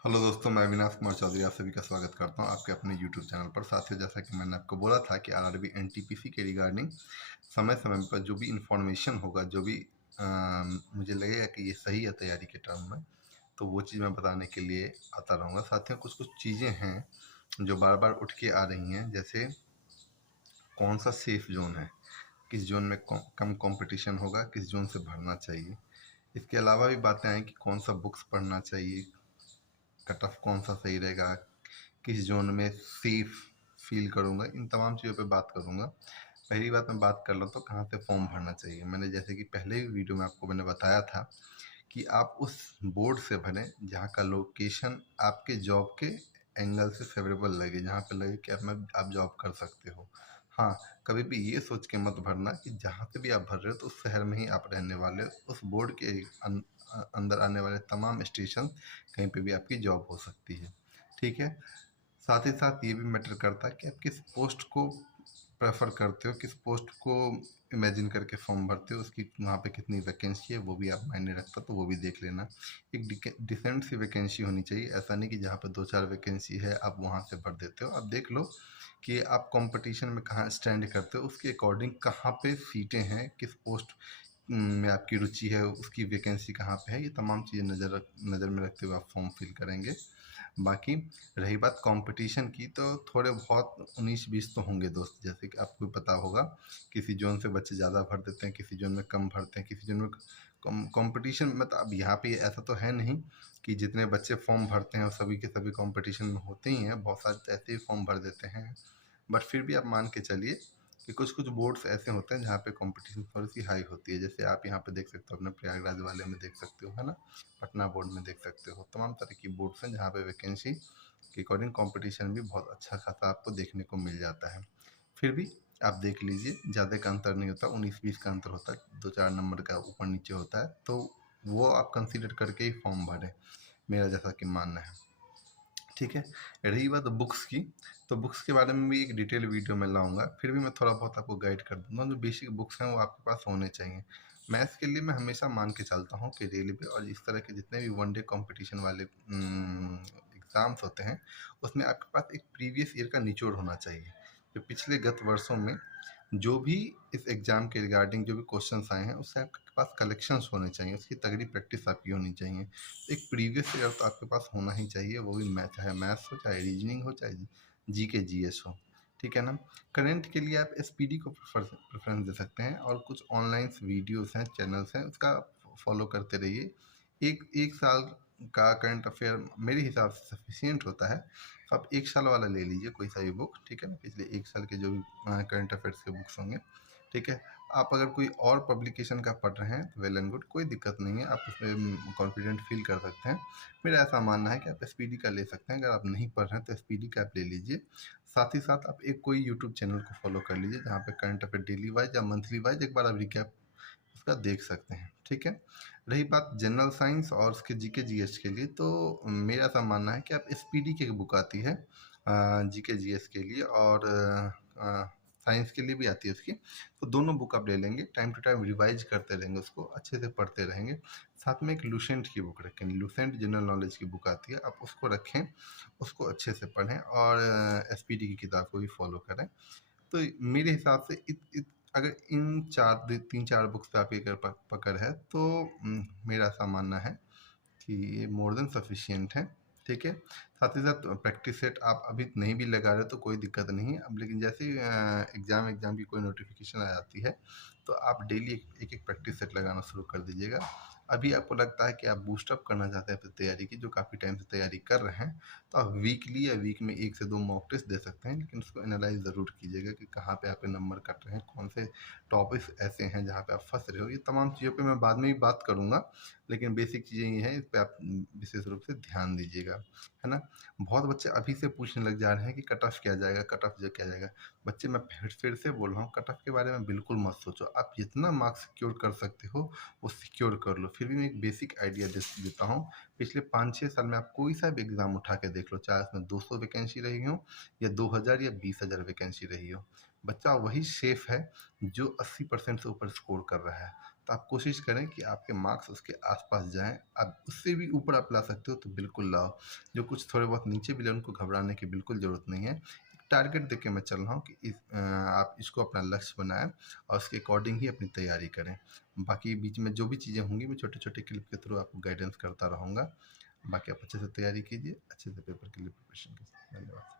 Hello दोस्तों, मैं अविनाश कुमार चौधरी आप सभी का स्वागत करता हूं आपके अपने यूट्यूब चैनल पर। साथियों, जैसा कि मैंने आपको बोला था कि आरआरबी एनटीपीसी के रिगार्डिंग समय समय पर जो भी इंफॉर्मेशन होगा, जो भी मुझे लगेगा कि ये सही है तैयारी के टर्म में, तो वो चीज़ मैं बताने के लिए आता रहूँगा। साथियों, कुछ कुछ चीज़ें हैं जो बार बार उठ के आ रही हैं, जैसे कौन सा सेफ जोन है, किस जोन में कम कंपटीशन होगा, किस जोन से भरना चाहिए। इसके अलावा भी बातें आई कि कौन सा बुक्स पढ़ना चाहिए, कट ऑफ कौन सा सही रहेगा, किस जोन में सेफ फील करूँगा, इन तमाम चीज़ों पे बात करूँगा। पहली बात मैं बात कर लूँ तो कहाँ से फॉर्म भरना चाहिए। मैंने जैसे कि पहले ही वीडियो में आपको मैंने बताया था कि आप उस बोर्ड से भरें जहाँ का लोकेशन आपके जॉब के एंगल से फेवरेबल लगे, जहाँ पे लगे कि आप जॉब कर सकते हो। हाँ, कभी भी ये सोच के मत भरना कि जहाँ से भी आप भर रहे हो तो उस शहर में ही आप रहने वाले हो। उस बोर्ड के अंदर आने वाले तमाम स्टेशन कहीं पे भी आपकी जॉब हो सकती है। ठीक है। साथ ही साथ ये भी मैटर करता है कि आप किस पोस्ट को प्रेफर करते हो, किस पोस्ट को इमेजिन करके फॉर्म भरते हो, उसकी वहाँ पे कितनी वैकेंसी है वो भी आप मायने रखता, तो वो भी देख लेना। एक डिसेंट सी वैकेंसी होनी चाहिए, ऐसा नहीं कि जहाँ पे 2-4 वैकेंसी है आप वहाँ से भर देते हो। अब देख लो कि आप कंपटीशन में कहाँ स्टैंड करते हो, उसके अकॉर्डिंग कहाँ पे सीटें हैं, किस पोस्ट में आपकी रुचि है, उसकी वैकेंसी कहाँ पे है, ये तमाम चीज़ें नज़र में रखते हुए आप फॉर्म फिल करेंगे। बाकी रही बात कंपटीशन की, तो थोड़े बहुत 19-20 तो होंगे दोस्त। जैसे कि आपको पता होगा, किसी जोन से बच्चे ज़्यादा भर देते हैं, किसी जोन में कम भरते हैं, किसी जोन में कंपटीशन। मतलब अब यहाँ पे ऐसा तो है नहीं कि जितने बच्चे फॉर्म भरते हैं वो सभी के सभी कंपटीशन में होते ही हैं, बहुत सारे तो ऐसे ही फॉर्म भर देते हैं। बट फिर भी आप मान के चलिए कि कुछ कुछ बोर्ड्स ऐसे होते हैं जहाँ पे कंपटीशन थोड़ी सी हाई होती है। जैसे आप यहाँ पे देख सकते हो, अपने प्रयागराज वाले में देख सकते हो, है ना, पटना बोर्ड में देख सकते हो। तमाम तरह की बोर्ड्स हैं जहाँ पे वैकेंसी के अकॉर्डिंग कंपटीशन भी बहुत अच्छा खासा आपको देखने को मिल जाता है। फिर भी आप देख लीजिए, ज़्यादा का अंतर नहीं होता, 19-20 का अंतर होता है, 2-4 नंबर का ऊपर नीचे होता है, तो वो आप कंसिडर करके ही फॉर्म भरें, मेरा जैसा कि मानना है। ठीक है। रही बात बुक्स की, तो बुक्स के बारे में भी एक डिटेल वीडियो मैं लाऊंगा। फिर भी मैं थोड़ा बहुत आपको गाइड कर दूंगा। जो बेसिक बुक्स हैं वो आपके पास होने चाहिए। मैथ्स के लिए मैं हमेशा मान के चलता हूँ कि रेलवे और इस तरह के जितने भी वनडे कंपटीशन वाले एग्ज़ाम्स होते हैं, उसमें आपके पास एक प्रीवियस ईयर का निचोड़ होना चाहिए। जो पिछले गत वर्षों में जो भी इस एग्ज़ाम के रिगार्डिंग जो भी क्वेश्चंस आए हैं, उससे आपके पास कलेक्शंस होने चाहिए, उसकी तगड़ी प्रैक्टिस आपकी होनी चाहिए। एक प्रीवियस ईयर तो आपके पास होना ही चाहिए, वो भी चाहे मैथ्स हो, चाहे रीजनिंग हो, चाहे जी के जी एस हो। ठीक है ना। करंट के लिए आप एस पी डी को प्रेफरेंस दे सकते हैं, और कुछ ऑनलाइन वीडियोस हैं, चैनल्स हैं, उसका फॉलो करते रहिए। एक एक साल का करंट अफेयर मेरे हिसाब से सफिशियंट होता है, तो आप एक साल वाला ले लीजिए कोई सा भी बुक। ठीक है ना, पिछले एक साल के जो भी करंट अफेयर्स के बुक्स होंगे। ठीक है। आप अगर कोई और पब्लिकेशन का पढ़ रहे हैं तो वेल एंड गुड, कोई दिक्कत नहीं है, आप उसमें कॉन्फिडेंट फील कर सकते हैं। मेरा ऐसा मानना है कि आप एस का ले सकते हैं। अगर आप नहीं पढ़ रहे हैं तो एस का आप ले लीजिए। साथ ही साथ आप एक कोई यूट्यूब चैनल को फॉलो कर लीजिए जहाँ पे करंट अफेयर डेली वाइज या मंथली वाइज एक बार आप रिकैप उसका देख सकते हैं। ठीक है। रही बात जनरल साइंस और उसके जीके जीएस के लिए, तो मेरा ऐसा मानना है कि आप एसपीडी की बुक आती है जीके जीएस के लिए, और साइंस के लिए भी आती है उसकी, तो दोनों बुक आप ले लेंगे, टाइम टू टाइम रिवाइज करते रहेंगे, उसको अच्छे से पढ़ते रहेंगे। साथ में एक लूसेंट की बुक रखें, लूसेंट जनरल नॉलेज की बुक आती है, आप उसको रखें, उसको अच्छे से पढ़ें, और एसपीडी की किताब को भी फॉलो करें। तो मेरे हिसाब से अगर इन 3-4 बुक्स पे आपकी अगर पकड़ है, तो मेरा ऐसा मानना है कि ये मोर देन सफिशिएंट है। ठीक है। साथ ही साथ प्रैक्टिस सेट आप अभी नहीं भी लगा रहे हो तो कोई दिक्कत नहीं है। अब लेकिन जैसे ही एग्ज़ाम की कोई नोटिफिकेशन आ जाती है, तो आप डेली एक एक प्रैक्टिस सेट लगाना शुरू कर दीजिएगा। अभी आपको लगता है कि आप बूस्टअप करना चाहते हैं अपनी तैयारी की, जो काफ़ी टाइम से तैयारी कर रहे हैं, तो आप वीकली या वीक में 1 से 2 मॉक टेस्ट दे सकते हैं, लेकिन उसको एनालाइज ज़रूर कीजिएगा कि कहाँ पे आपके नंबर कट रहे हैं, कौन से टॉपिक्स ऐसे हैं जहाँ पे आप फंस रहे हो। ये तमाम चीज़ों पे मैं बाद में भी बात करूँगा, लेकिन बेसिक चीज़ें ये हैं, इस पे आप विशेष रूप से ध्यान दीजिएगा, है ना। बहुत बच्चे अभी से पूछने लग जा रहे हैं कि कट ऑफ क्या जाएगा, कट ऑफ क्या जाएगा। बच्चे, मैं फिर से बोल रहा हूँ, कट ऑफ के बारे में बिल्कुल मत सोचो। आप जितना मार्क्स सिक्योर कर सकते हो वो सिक्योर कर लो। फिर भी मैं एक बेसिक आइडिया देता हूँ। पिछले 5-6 साल में आप कोई सा भी एग्ज़ाम उठा के देख लो, चाहे उसमें 200 वैकेंसी रही हो, या 2000 या 20,000 वैकेंसी रही हो, बच्चा वही सेफ है जो 80% से ऊपर स्कोर कर रहा है। तो आप कोशिश करें कि आपके मार्क्स उसके आस-पास जाएँ। आप उससे भी ऊपर आप ला सकते हो तो बिल्कुल लाओ। जो कुछ थोड़े बहुत नीचे भी ले उनको घबराने की बिल्कुल ज़रूरत नहीं है। एक टारगेट देके मैं चल रहा हूँ कि आप इसको अपना लक्ष्य बनाएँ और उसके अकॉर्डिंग ही अपनी तैयारी करें। बाकी बीच में जो भी चीज़ें होंगी मैं छोटे-छोटे क्लिप के थ्रू आपको गाइडेंस करता रहूँगा। बाकी आप अच्छे से तैयारी कीजिए, अच्छे से पेपर के लिए प्रिपरेशन कीजिए। धन्यवाद।